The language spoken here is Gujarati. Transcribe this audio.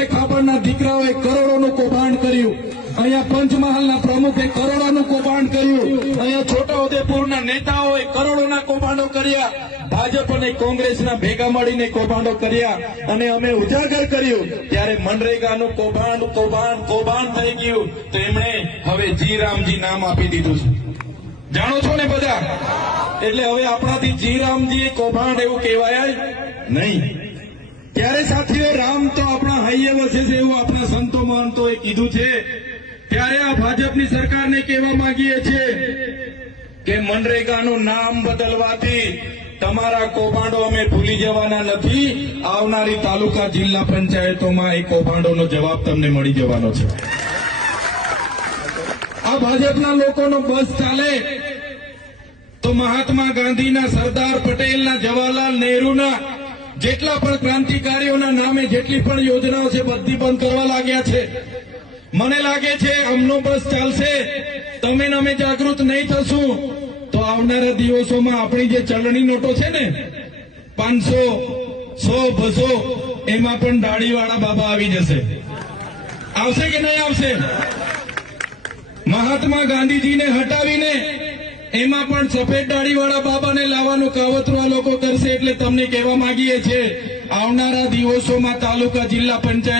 ભીખાભાઈ ખાબડના દીકરાઓએ કરોડોનું કૌભાંડ કર્યું, અહીંયા પંચમહાલના પ્રમુખે કરોડોનું કૌભાંડ કર્યું, અહીંયા છોટાઉદેપુરના નેતાઓએ કરોડોના કૌભાંડો કર્યા, ભાજપ અને કોંગ્રેસના ભેગા મળીને કૌભાંડો કર્યા અને અમે ઉજાગર કર્યું ત્યારે મનરેગાનું કૌભાંડ થઈ ગયું તો એમણે હવે જી રામજી નામ આપી દીધું છે. જાણો છો ને બધા? એટલે હવે આપણાથી જી રામજી કૌભાંડ એવું કહેવાય જ નહીં. ત્યારે સાથીઓ, રામ તો આપણા હૈયે વસે છે એવું આપણા સંતો મહંતોએ કીધું છે. ત્યારે આ ભાજપની સરકારને કહેવા માંગીએ છીએ કે મનરેગાનું નામ બદલવાથી તમારા કૌભાંડો અમે ભૂલી જવાના નથી. આવનારી તાલુકા જિલ્લા પંચાયતોમાં એ કૌભાંડોનો જવાબ તમને મળી જવાનો છે. આ ભાજપના લોકોનો બસ ચાલે તો મહાત્મા ગાંધીના, સરદાર પટેલના, જવાહરલાલ નહેરુના જેટલા પણ ક્રાંતિકારીઓના નામે જેટલી પણ યોજનાઓ છે બધી બંધ કરવા લાગ્યા છે. મને લાગે છે અમનો બસ ચાલશે, તમે ને અમે જાગૃત નહીં થશું તો આવનારા દિવસોમાં આપણી જે ચલણી નોટો છે ને 500, 100, 200 એમાં પણ દાઢીવાળા બાબા આવી જશે. આવશે કે નહીં આવશે? મહાત્મા ગાંધીજીને હટાવીને એમાં પણ સફેદ દાઢીવાળા બાબાને લાવવાનું કાવતરું આ લોકો કરશે. એટલે તમને કહેવા માંગીએ છીએ આવનારા દિવસોમાં તાલુકા જિલ્લા પંચાયત